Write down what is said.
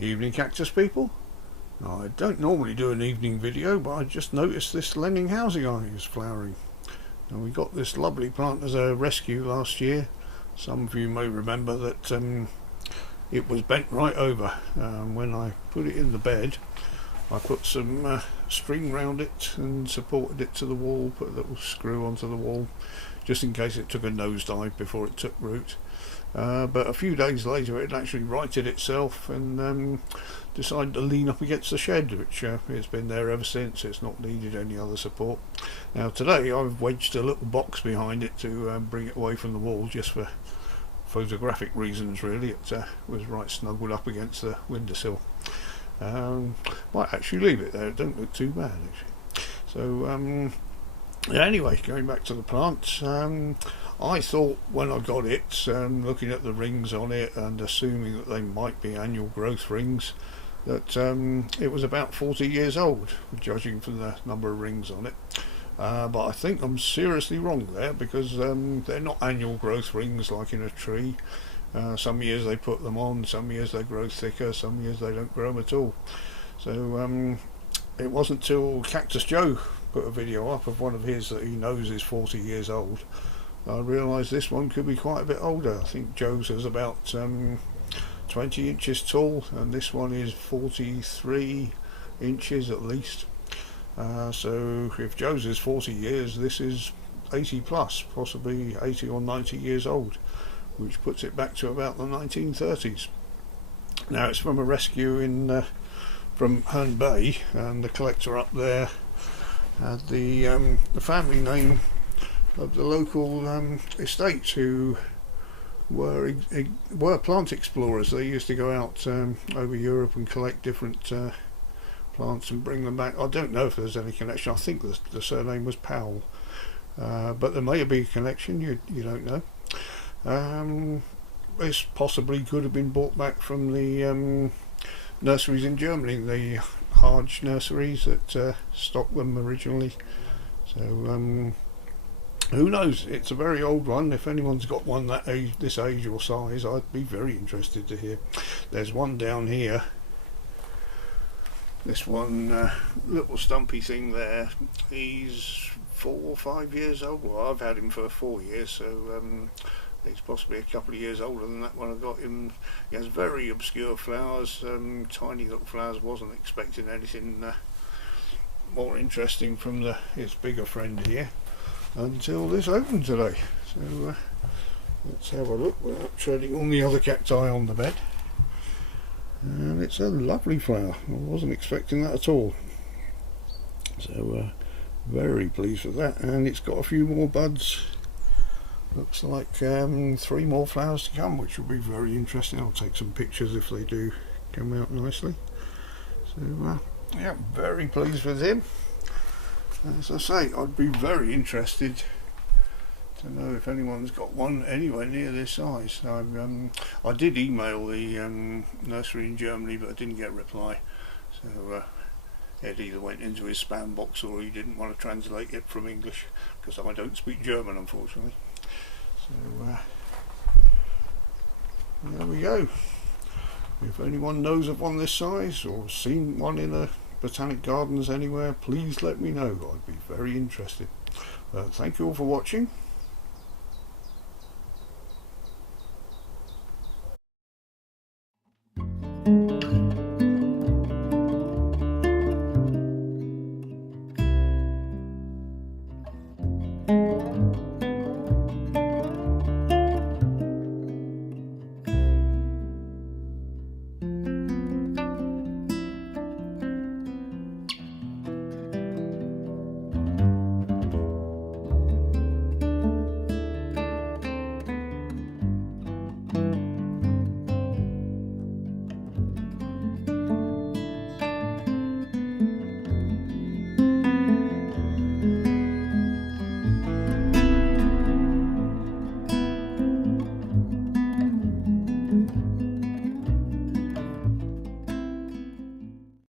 Evening cactus people. I don't normally do an evening video, but I just noticed this Leninghausii is flowering. And we got this lovely plant as a rescue last year. Some of you may remember that it was bent right over. When I put it in the bed, I put some string round it and supported it to the wall, put a little screw onto the wall just in case it took a nosedive before it took root. But a few days later it actually righted itself and decided to lean up against the shed, which it's been there ever since. It's not needed any other support. Now today I've wedged a little box behind it to bring it away from the wall, just for photographic reasons really. It was right snuggled up against the windowsill. Might actually leave it there, it don't look too bad actually. So yeah, anyway, going back to the plant, I thought when I got it, looking at the rings on it and assuming that they might be annual growth rings, that it was about 40 years old, judging from the number of rings on it. But I think I'm seriously wrong there, because they're not annual growth rings like in a tree. Some years they put them on, some years they grow thicker, some years they don't grow them at all. So it wasn't till Cactus Joe put a video up of one of his that he knows is 40 years old, I realised this one could be quite a bit older. I think Joe's is about 20 inches tall and this one is 43 inches at least. So if Joe's is 40 years, this is 80 plus, possibly 80 or 90 years old, which puts it back to about the 1930s. Now it's from a rescue in from Herne Bay, and the collector up there had the family name of the local estates, who were plant explorers. They used to go out over Europe and collect different plants and bring them back. I don't know if there's any connection. I think the surname was Powell, but there may be a connection. You don't know. This possibly could have been brought back from the nurseries in Germany, the Harge nurseries that stocked them originally. So who knows? It's a very old one. If anyone's got one that age, this age or size, I'd be very interested to hear. There's one down here. This one little stumpy thing there, he's 4 or 5 years old. Well, I've had him for 4 years, so he's possibly a couple of years older than that when I got him. He has very obscure flowers, tiny little flowers. Wasn't expecting anything more interesting from his bigger friend here until this opened today. So let's have a look without treading on the other cacti on the bed. And it's a lovely flower. I wasn't expecting that at all. So very pleased with that. And it's got a few more buds. Looks like 3 more flowers to come, which will be very interesting. I'll take some pictures if they do come out nicely. So yeah, very pleased with him. As I say, I'd be very interested to know if anyone's got one anywhere near this size. I did email the nursery in Germany, but I didn't get a reply. So it either went into his spam box or he didn't want to translate it from English, because I don't speak German, unfortunately. So there we go. If anyone knows of one this size or seen one in a botanic gardens anywhere, please let me know. I'd be very interested. Thank you all for watching.